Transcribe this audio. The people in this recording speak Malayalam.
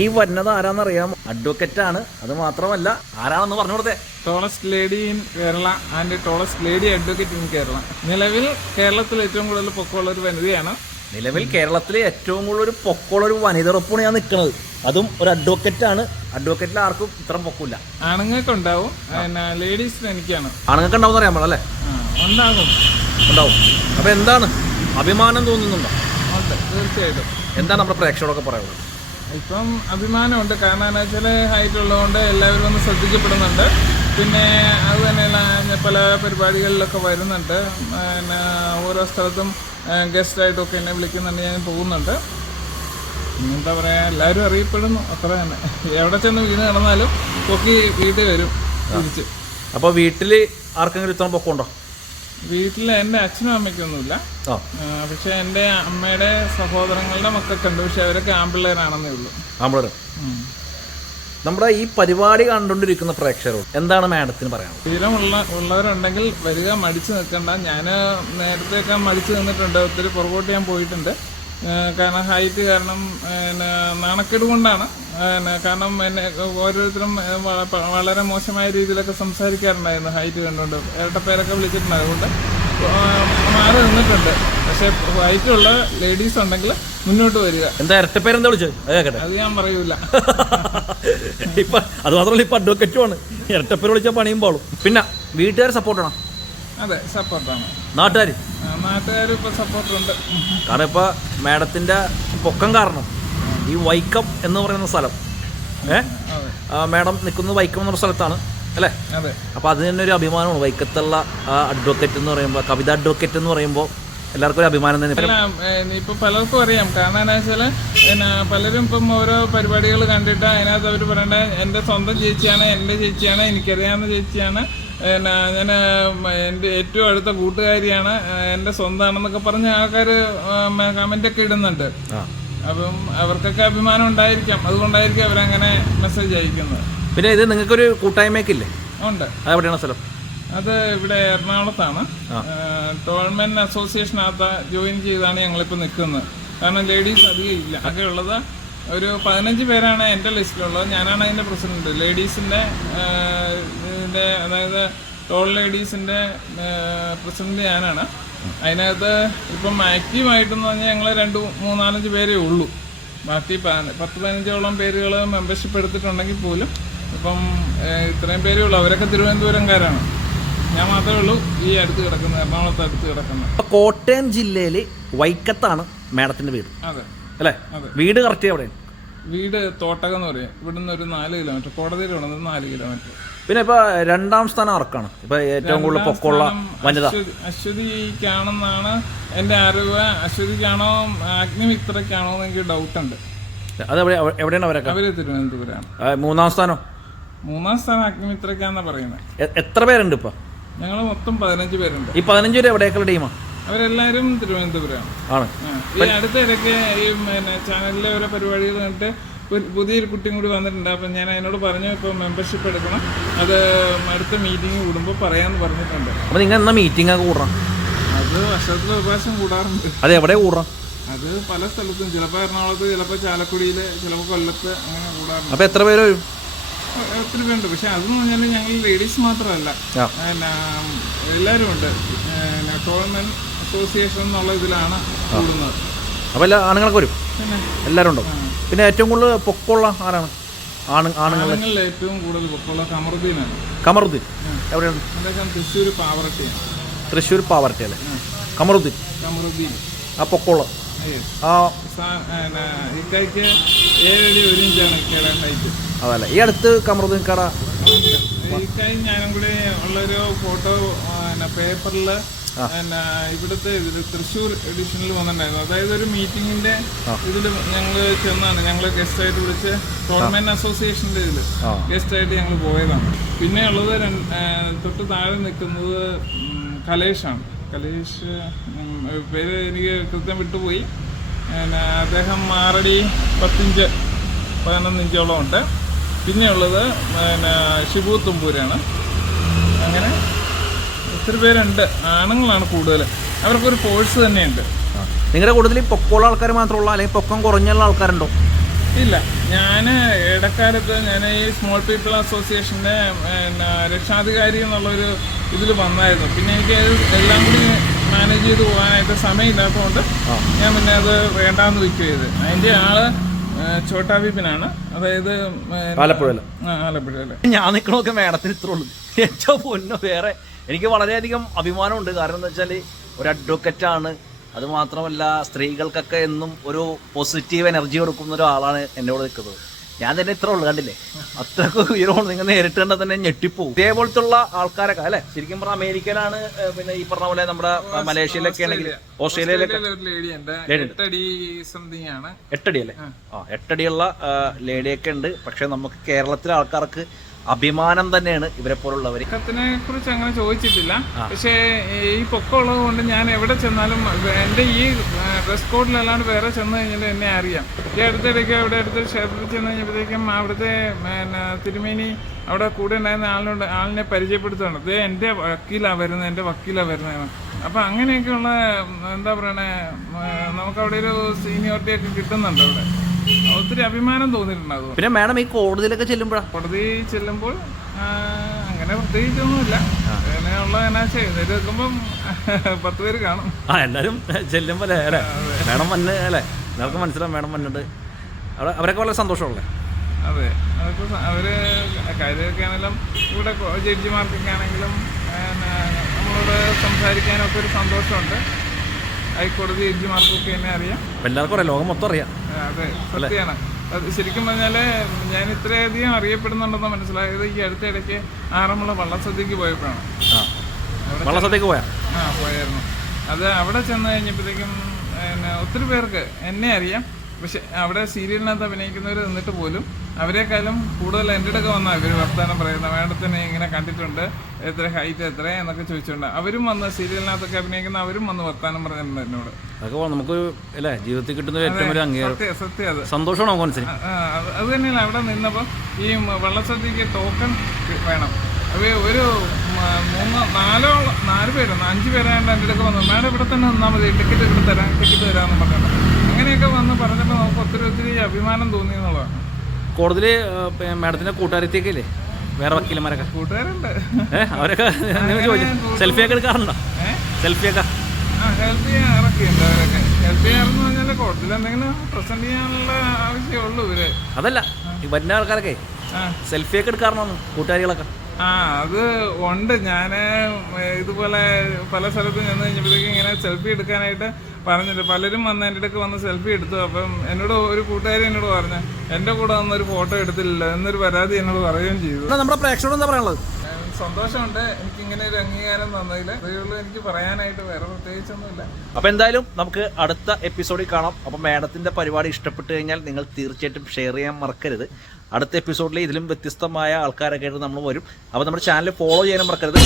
ഈ വരുന്നത് ആരാന്നറിയാം അഡ്വക്കേറ്റ് ആണ്. അത് മാത്രമല്ല ആരാണെന്ന് പറഞ്ഞു കൊടുത്തേ. Tallest lady in Kerala and tallest lady advocate in Kerala നിലവിൽ കേരളത്തിൽ ഏറ്റവും കൂടുതൽ പൊക്കമുള്ള ഒരു വനിതയാണ്. നിലവിൽ കേരളത്തിലെ ഏറ്റവും കൂടുതൽ ഒരു പൊക്കമുള്ള ഒരു വനിതറൊപ്പാണ് ഞാൻ നിൽക്കുന്നത്. അതും ഒരു അഡ്വക്കേറ്റ് ആണ്. അഡ്വക്കേറ്റിൽ ആർക്കും ഇത്ര പൊക്കില്ല. ആണുങ്ങൾക്കുണ്ടാവും പിന്നെ ലേഡീസിന് എനിക്കാണ്. ആണുങ്ങൾക്ക് ഉണ്ടാവും അറിയാൻ പാടില്ല അല്ലേ? ഉണ്ടാകും. ഉണ്ടാവും. അപ്പൊ എന്താണ്? അഭിമാനം തോന്നുന്നുണ്ടോ? തീർച്ചയായിട്ടും. എന്താണ് നമ്മുടെ പ്രേക്ഷകരൊക്കെ പറയുന്നത്? ഇപ്പം അഭിമാനമുണ്ട്. കാരണം എന്താ വെച്ചാൽ ഹൈറ്റ് ഉള്ളതുകൊണ്ട് എല്ലാവരും ഒന്ന് ശ്രദ്ധിക്കപ്പെടുന്നുണ്ട്. പിന്നെ അത് തന്നെയല്ല പല പരിപാടികളിലൊക്കെ വരുന്നുണ്ട്. പിന്നെ ഓരോ സ്ഥലത്തും ഗസ്റ്റായിട്ടൊക്കെ എന്നെ വിളിക്കുന്നുണ്ട്. ഞാൻ പോകുന്നുണ്ട്. എന്താ പറയുക എല്ലാവരും അറിയപ്പെടുന്നു. അത്ര തന്നെ. എവിടെ ചെന്ന് വീണ് കിടന്നാലും പൊക്കി വീട്ടിൽ വരും. തിരിച്ച്. അപ്പോൾ വീട്ടിൽ ആർക്കെങ്കിലും ഇത്ര പൊക്കമുണ്ടോ? വീട്ടിൽ എന്റെ അച്ഛനും അമ്മയ്ക്കൊന്നുമില്ല. പക്ഷെ എന്റെ എന്റെ അമ്മയുടെ സഹോദരങ്ങളുടെ മക്കൾക്ക് ഉണ്ട്. പക്ഷെ അവരൊക്കെ ആമ്പിള്ളേരാണെന്നേ ഉള്ളൂ. ആമ്പിളർ നമ്മുടെ ഈ പരിപാടി കണ്ടുകൊണ്ടിരിക്കുന്ന പ്രേക്ഷകരോട് എന്താണ് മാഡത്തിന് പറയാനുള്ളത്? സ്ഥിരമുള്ള ഉള്ളവരുണ്ടെങ്കിൽ വരിക മടിച്ചു നിൽക്കണ്ട. ഞാൻ നേരത്തെയൊക്കെ മടിച്ചു നിന്നിട്ടുണ്ട്. ഒത്തിരി പുറകോട്ട് ഞാൻ പോയിട്ടുണ്ട്. കാരണം ഹൈറ്റ് കാരണം പിന്നെ നാണക്കേട് കൊണ്ടാണ്. പിന്നെ കാരണം എന്നെ ഓരോരുത്തരും വളരെ മോശമായ രീതിയിലൊക്കെ സംസാരിക്കാറുണ്ടായിരുന്നു ഹൈറ്റ് കണ്ടുകൊണ്ട്. ഇരട്ടപ്പേരൊക്കെ വിളിച്ചിട്ടുണ്ട് അതുകൊണ്ട്. മാറി നിന്നിട്ടുണ്ട്. പക്ഷേ ഹൈറ്റുള്ള ലേഡീസ് ഉണ്ടെങ്കിൽ മുന്നോട്ട് വരിക. എന്താ ഇരട്ടപ്പേരെന്താ വിളിച്ചത് അത് ഞാൻ പറയൂല. ഇപ്പൊ അത് മാത്രമല്ല ഇപ്പൊ അഡ്വക്കറ്റുമാണ് ഇരട്ടപ്പേര് വിളിച്ചാൽ പണിയും പോളും. പിന്നെ വീട്ടുകാർ സപ്പോർട്ടാണോ അതെ സപ്പോർട്ടാണ് നാട്ടുകാർ സപ്പോർട്ടുണ്ട്. കാരണം ഇപ്പൊ മാഡത്തിന്റെ പൊക്കം കാരണം ഈ വൈക്കം എന്ന് പറയുന്ന സ്ഥലം. ഏ? മാഡം നിൽക്കുന്നത് വൈക്കം എന്നൊരു സ്ഥലത്താണ് അല്ലേ? അപ്പോൾ അത് തന്നെ ഒരു അഭിമാനമാണ്. വൈക്കത്തുള്ള അഡ്വക്കേറ്റ് എന്ന് പറയുമ്പോൾ കവിത അഡ്വക്കേറ്റ് എന്ന് പറയുമ്പോൾ എല്ലാവർക്കും ഒരു അഭിമാനം തന്നെ. ഇപ്പൊ പലർക്കും അറിയാം. കാരണം എന്താ വെച്ചാൽ പിന്നെ പലരും ഇപ്പം ഓരോ പരിപാടികൾ കണ്ടിട്ട് അതിനകത്ത് അവർ പറയണ്ട എന്റെ സ്വന്തം ചേച്ചിയാണ് എന്റെ ചേച്ചിയാണ് എനിക്കറിയാവുന്ന ചേച്ചിയാണ്. പിന്നെ ഞാൻ എന്റെ ഏറ്റവും അടുത്ത കൂട്ടുകാരിയാണ് എന്റെ സ്വന്തമാണെന്നൊക്കെ പറഞ്ഞ് ആൾക്കാർ കമന്റൊക്കെ ഇടുന്നുണ്ട്. അപ്പം അവർക്കൊക്കെ അഭിമാനം ഉണ്ടായിരിക്കാം. അതുകൊണ്ടായിരിക്കും അവരങ്ങനെ മെസ്സേജ് അയക്കുന്നത്. പിന്നെ ഇത് നിങ്ങൾക്കൊരു കൂട്ടായ്മയൊക്കെ ഇല്ലേ ഉണ്ട്. അതെവിടെയാണ് സ്ഥലം? അത് ഇവിടെ എറണാകുളത്താണ്. ടോൾമെൻ അസോസിയേഷനകത്ത് ജോയിൻ ചെയ്താണ് ഞങ്ങളിപ്പോൾ നിൽക്കുന്നത്. കാരണം ലേഡീസ് അധികം ഇല്ല. ആകെ ഉള്ളത് ഒരു പതിനഞ്ച് പേരാണ് എന്റെ ലിസ്റ്റിലുള്ളത്. ഞാനാണ് അതിന്റെ പ്രസിഡന്റ്. ലേഡീസിന്റെ ഇതിന്റെ അതായത് ടോൾ ലേഡീസിന്റെ പ്രസിഡന്റ് ഞാനാണ്. അതിനകത്ത് ഇപ്പം ആക്റ്റീവായിട്ടെന്ന് പറഞ്ഞാൽ ഞങ്ങൾ രണ്ട് മൂന്നാലഞ്ച് പേരേ ഉള്ളൂ. ബാക്കി പത്ത് പതിനഞ്ചോളം പേരുകൾ മെമ്പർഷിപ്പ് എടുത്തിട്ടുണ്ടെങ്കിൽ പോലും ഇപ്പം ഇത്രയും പേരേ ഉള്ളൂ. അവരൊക്കെ തിരുവനന്തപുരംകാരാണ്. ഞാൻ മാത്രമേ ഉള്ളൂ ഈ അടുത്ത് കിടക്കുന്നത് എറണാകുളത്ത് അടുത്ത് കിടക്കുന്നത്. കോട്ടയം ജില്ലയിൽ വൈക്കത്താണ് മാഡത്തിന്റെ വീട്. അതെ. അല്ലേ. വീട് കറക്റ്റ് എവിടെയാണ് വീട് തോട്ടകം എന്ന് പറയും. ഇവിടുന്ന് ഒരു നാല് കിലോമീറ്റർ കോടതിയിൽ ഉള്ളത് നാല് കിലോമീറ്റർ പിന്നെ ഇപ്പൊ രണ്ടാം സ്ഥാനം ആർക്കാണ്? ഇപ്പൊ ഏറ്റവും കൂടുതൽ പൊക്കമുള്ള വനിത. അശ്വതി അശ്വതിക്കാണെന്നാണ് എന്റെ അറിവ്. അശ്വതിക്കാണോ അഗ്നിമിത്രക്കാണോ എന്ന് എനിക്ക് ഡൗട്ട് ഉണ്ട്. അത് എവിടെ എവിടെയാണ് അവരൊക്കെ? അവർ തിരുവനന്തപുരമാണ് മൂന്നാം സ്ഥാനം? മൂന്നാം സ്ഥാനം അഗ്നിമിത്രക്കാന്നാ പറയുന്നത് എത്ര പേരുണ്ട് ഇപ്പൊ? ഞങ്ങൾ മൊത്തം പതിനഞ്ച് പേരുണ്ട്. ഈ പതിനഞ്ച് പേര് എവിടെയൊക്കെയുള്ള ടീമാണ് അവരെല്ലാവരും തിരുവനന്തപുരമാണ്. ആണ്. ഈ അടുത്തിടയ്ക്ക് ഈ പിന്നെ ചാനലിലെ ഓരോ പരിപാടികൾ കണ്ടിട്ട് പുതിയൊരു കുട്ടിയും കൂടി വന്നിട്ടുണ്ട്. അപ്പം ഞാൻ അതിനോട് പറഞ്ഞു ഇപ്പോൾ മെമ്പർഷിപ്പ് എടുക്കണം. അത് അടുത്ത മീറ്റിംഗ് കൂടുമ്പോൾ പറയാന്ന് പറഞ്ഞിട്ടുണ്ട്. അപ്പൊ നിങ്ങൾ എന്നാ മീറ്റിംഗ് ഒക്കെ കൂടണം? അത് വർഷത്തിൽ ഒരു പ്രാവശ്യം കൂടാറുണ്ട്. അത് എവിടെ കൂടണം? അത് പല സ്ഥലത്തും. ചിലപ്പോൾ എറണാകുളത്ത് ചിലപ്പോൾ ചാലക്കുടിയിൽ ചിലപ്പോൾ കൊല്ലത്ത് അങ്ങനെ കൂടാറുണ്ട്. അപ്പൊ എത്ര പേര് വരും? ഒത്തിരി പേരുണ്ട്. പക്ഷെ അതെന്ന് പറഞ്ഞാൽ ഞങ്ങൾ ലേഡീസ് മാത്രമല്ല. പിന്നെ എല്ലാവരും ഉണ്ട് ടോൾമെൻ അസോസിയേഷൻ എന്നുള്ള ഇതിലാണ് കൂടുന്നത്. അപ്പൊ എല്ലാ ആണുങ്ങളൊക്കെ വരും? എല്ലാവരും ഉണ്ടോ പിന്നെ ഏറ്റവും കൂടുതൽ പൊക്കമുള്ള ആരാണ്? ആണ് ആണുങ്ങളിൽ ഏറ്റവും കൂടുതൽ പൊക്കമുള്ള കമറുദ്ദീനാണ് കമറുദ്ദീൻ. എവിടെയാണ്? അദ്ദേഹം തൃശ്ശൂർ പാവറട്ടിയാണ് തൃശ്ശൂർ പാവർട്ടി അല്ലേ? കമറുദ്ദീൻ. കമറുദ്ദീൻ. ആ പൊക്കമുള്ള. ആ. ഇക്കായ്ക്ക് ഏഴടി ഒരു ഇഞ്ചാണ് ഇക്കയുടെ ഹൈറ്റ്. അതല്ല. ഈ അടുത്ത് കമറുദ്ദീൻ കട? ഇക്കായി ഞാനും കൂടി ഉള്ളൊരു ഫോട്ടോ പേപ്പറിൽ പിന്നെ ഇവിടുത്തെ ഇതിൽ തൃശ്ശൂർ എഡിഷനിൽ വന്നിട്ടുണ്ടായിരുന്നു. അതായത് ഒരു മീറ്റിംഗിന്റെ ഇതിൽ ഞങ്ങൾ ചെന്നാണ്. ഞങ്ങൾ ഗസ്റ്റ് ആയിട്ട് വിളിച്ച് ടോൾമെൻ അസോസിയേഷന്റെ ഇതിൽ ഗസ്റ്റ് ആയിട്ട് ഞങ്ങൾ പോയതാണ്. പിന്നെ ഉള്ളത് തൊട്ട് താഴെ നിൽക്കുന്നത് കലേഷാണ്. കലേഷ് പേര് എനിക്ക് കൃത്യം വിട്ടുപോയി. അദ്ദേഹം ആറടി പത്തിഞ്ച് പതിനൊന്നിഞ്ചോളം ഉണ്ട്. പിന്നെയുള്ളത് പിന്നെ ഷിബു തുമ്പൂരാണ്. അങ്ങനെ ഒത്തിരി പേരുണ്ട്. ആണുങ്ങളാണ് കൂടുതൽ അവർക്കൊരു ഫോഴ്സ് തന്നെയുണ്ട്. നിങ്ങളുടെ കൂടുതൽ ഈ പൊക്കമുള്ള ആൾക്കാർ മാത്രമുള്ള അല്ലെങ്കിൽ പൊക്കം കുറഞ്ഞുള്ള ആൾക്കാരുണ്ടോ? ഇല്ല. ഞാൻ ഇടക്കാലത്ത് ഞാൻ ഈ സ്മോൾ പീപ്പിൾ അസോസിയേഷന്റെ പിന്നെ രക്ഷാധികാരി എന്നുള്ളൊരു ഇതിൽ വന്നായിരുന്നു. പിന്നെ എനിക്ക് എല്ലാം കൂടി മാനേജ് ചെയ്ത് പോകാനായിട്ട് സമയമില്ലാത്തതുകൊണ്ട് ഞാൻ പിന്നെ അത് വേണ്ടാന്ന് വെക്കുക ചെയ്ത്. അതിന്റെ ആൾ ബിപിനാണ് അതായത് ആലപ്പുഴ ആലപ്പുഴ ഞാൻ നിൽക്കണമൊക്കെ മേടത്തിൽ ഇത്ര ഉള്ളൂ. ഏറ്റവും പൊന്നു വേറെ എനിക്ക് വളരെയധികം അഭിമാനമുണ്ട്. കാരണം എന്താ വെച്ചാൽ ഒരു അഡ്വക്കറ്റ് ആണ്. അത് മാത്രമല്ല സ്ത്രീകൾക്കൊക്കെ എന്നും ഒരു പോസിറ്റീവ് എനർജി കൊടുക്കുന്ന ഒരാളാണ് എന്നോട് നിൽക്കുന്നത്. ഞാൻ തന്നെ ഇത്ര ഉള്ളു കണ്ടില്ലേ? അത്രയ്ക്ക് ഉയരമാണ്. നിങ്ങൾ നേരിട്ട് കണ്ടാൽ തന്നെ ഞെട്ടിപ്പോവും. ഇതേപോലത്തുള്ള ആൾക്കാരൊക്കെ അല്ലെ? ശരിക്കും പറഞ്ഞാൽ അമേരിക്കയിലാണ് പിന്നെ ഈ പറഞ്ഞ പോലെ നമ്മുടെ മലേഷ്യയിലൊക്കെ ആണെങ്കിൽ ഓസ്ട്രേലിയയിലൊക്കെ എട്ടടി അല്ലേ? ആ. എട്ടടിയുള്ള ലേഡിയൊക്കെ ഉണ്ട്. പക്ഷെ നമുക്ക് കേരളത്തിലെ ആൾക്കാർക്ക് അഭിമാനം തന്നെയാണ് ഇവരെ പോലുള്ളവർ പൊക്കത്തിനെ കുറിച്ച് അങ്ങനെ ചോദിച്ചിട്ടില്ല. പക്ഷേ ഈ പൊക്കമുള്ളത് കൊണ്ട് ഞാൻ എവിടെ ചെന്നാലും എന്റെ ഈ ഡ്രസ് കോഡിലല്ലാണ്ട് വേറെ ചെന്ന് കഴിഞ്ഞാൽ എന്നെ അറിയാം. ഈ അടുത്തിടയ്ക്ക് അവിടെ അടുത്ത് ക്ഷേത്രത്തിൽ ചെന്ന് കഴിഞ്ഞപ്പോഴത്തേക്കും അവിടുത്തെ പിന്നെ തിരുമേനി അവിടെ കൂടെ ഉണ്ടായിരുന്ന ആളിനോട് ആളിനെ പരിചയപ്പെടുത്തുകയാണ്. ഇത് എന്റെ വക്കീലാണ് വരുന്നത് എന്റെ വക്കീലാണ് വരുന്നതെന്ന്. അപ്പം അങ്ങനെയൊക്കെയുള്ള എന്താ പറയണേ ഉം, നമുക്ക് അവിടെ ഒരു സീനിയോറിറ്റി ഒക്കെ കിട്ടുന്നുണ്ട് അവിടെ. ഒത്തിരി അഭിമാനം തോന്നിയിട്ടുണ്ട് പിന്നെ മാഡം ഈ കോടതിയിലൊക്കെ ചെല്ലുമ്പോഴാ? കോടതി ചെല്ലുമ്പോൾ അങ്ങനെ പ്രത്യേകിച്ചൊന്നുമില്ല. അങ്ങനെയുള്ള എന്നാ പത്ത് പേര് കാണും. ആ എല്ലാവരും ചെല്ലുമ്പോൾ അല്ലേ? അല്ലേ മാഡം വന്ന് അല്ലേ? എല്ലാവർക്കും മനസ്സിലാവും മാഡം വന്നിട്ട്. അവിടെ അവരൊക്കെ വളരെ സന്തോഷമുള്ളേ അതെ. അതൊക്കെ അവർ കാര്യമൊക്കെ ആണെങ്കിലും ഇവിടെ ജഡ്ജിമാർക്കൊക്കെ ആണെങ്കിലും നമ്മളോട് സംസാരിക്കാനൊക്കെ ഒരു സന്തോഷമുണ്ട്. ഹൈക്കോടതി ജഡ്ജിമാർക്കൊക്കെ എന്നെ അറിയാം. എല്ലാവർക്കും അറിയാം ലോകം മൊത്തം അറിയാം. അതെ സത്യമാണ് ശരിക്കും പറഞ്ഞാൽ ഞാൻ ഇത്രയധികം അറിയപ്പെടുന്നുണ്ടെന്ന് മനസ്സിലായത് ഈ അടുത്തിടയ്ക്ക് ആറന്മുള വള്ളസദ്യക്ക് പോയപ്പോഴാണ്. ആ. വള്ളസത്തേക്ക് പോയാ? ആ പോയായിരുന്നു. അത് അവിടെ ചെന്ന് കഴിഞ്ഞപ്പോഴത്തേക്കും പിന്നെ ഒത്തിരി പേർക്ക് എന്നെ അറിയാം. പക്ഷെ അവിടെ സീരിയലിനകത്ത് അഭിനയിക്കുന്നവർ നിന്നിട്ട് പോലും അവരെക്കാളും കൂടുതൽ എന്റെ അടുക്ക വന്നാൽ ഇവർ വർത്തമാനം പറയുന്നത്. മേഡത്തിനെ ഇങ്ങനെ കണ്ടിട്ടുണ്ട്. എത്ര ഹൈറ്റ് എത്ര? എന്നൊക്കെ ചോദിച്ചിട്ടുണ്ട് അവരും വന്ന് സീരിയലിനകത്തൊക്കെ അഭിനയിക്കുന്ന അവരും വന്ന് വർത്തമാനം പറഞ്ഞിട്ടുണ്ട് എന്നോട്. അതൊക്കെ നമുക്ക് അല്ലേ ജീവിതത്തിൽ കിട്ടുന്ന ഏറ്റവും വലിയ അംഗീകാരം. സത്യം അത്. സന്തോഷമാണ് മനസ്സിൽ? അത് അത് തന്നെയല്ല അവിടെ നിന്നപ്പോൾ ഈ വള്ളസദ്യക്ക് ടോക്കൺ വേണം. അത് ഒരു മൂന്നോ നാലോ പേരോ അഞ്ച് പേരാണ്ട് എന്റെ അടുത്ത് വന്നു. മാഡം ഇവിടെ തന്നെ നിന്നാൽ മതി. ടിക്കറ്റ് ഇവിടെ തരാം ടിക്കറ്റ് തരാമെന്ന് പറഞ്ഞിട്ട്. അങ്ങനെയൊക്കെ വന്ന് പറഞ്ഞപ്പോൾ നമുക്ക് ഒത്തിരി ഒത്തിരി അഭിമാനം തോന്നി എന്നുള്ളതാണ്. കൂടുതൽ മാഡത്തിന്റെ കൂട്ടുകാരത്തേക്കല്ലേ? വേറെ വക്കീലന്മാരൊക്കെ. കൂട്ടുകാരുണ്ട്. അവരൊക്കെ സെൽഫി ഒക്കെ സെൽഫിയൊക്കെ എടുക്കാറുണ്ടോ സെൽഫി ഒക്കെ. ആ ഹെൽപ്പ് ചെയ്യാറൊക്കെ ഉണ്ട് അവരൊക്കെ. ഹെൽപ്പ് ചെയ്യാറെന്ന് പറഞ്ഞാൽ കോടതിയിൽ എന്തെങ്കിലും പ്രസന്റ് ചെയ്യാനുള്ള ആവശ്യമേ ഉള്ളൂ ഇവർ. അതല്ല ഈ വരുന്ന ആൾക്കാരൊക്കെ സെൽഫി ഒക്കെ എടുക്കാറുണ്ടോ കൂട്ടുകാരികളൊക്കെ. ആ അത് ഉണ്ട്. ഞാൻ ഇതുപോലെ പല സ്ഥലത്ത് നിന്ന് കഴിഞ്ഞപ്പോഴത്തേക്കും ഇങ്ങനെ സെൽഫി എടുക്കാനായിട്ട് പറഞ്ഞിട്ട് പലരും വന്ന് എന്റെ അടുക്ക് വന്ന് സെൽഫി എടുത്തു. അപ്പം എന്നോട് ഒരു കൂട്ടുകാരി എന്നോട് പറഞ്ഞു എന്റെ കൂടെ വന്നൊരു ഫോട്ടോ എടുത്തില്ല എന്നൊരു പരാതി എന്നോട് പറയുകയും ചെയ്തു. നമ്മുടെ പ്രേക്ഷകരോട് എന്താ പറയാനുള്ളത്? സന്തോഷമുണ്ട്. എനിക്ക് ഇങ്ങനെ ഒരു അംഗീകാരം തന്നതിൽ എനിക്ക് പറയാനായിട്ട് വേറെ പ്രത്യേകിച്ചൊന്നുമില്ല. അപ്പോൾ എന്തായാലും നമുക്ക് അടുത്ത എപ്പിസോഡിൽ കാണാം. അപ്പൊ മാഡത്തിന്റെ പരിപാടി ഇഷ്ടപ്പെട്ടു കഴിഞ്ഞാൽ നിങ്ങൾ തീർച്ചയായിട്ടും ഷെയർ ചെയ്യാൻ മറക്കരുത്. അടുത്ത എപ്പിസോഡിൽ ഇതിലും വ്യത്യസ്തമായ ആൾക്കാരൊക്കെ ആയിട്ട് നമ്മൾ വരും. അപ്പോൾ നമ്മുടെ ചാനൽ ഫോളോ ചെയ്യാനും മറക്കരുത്.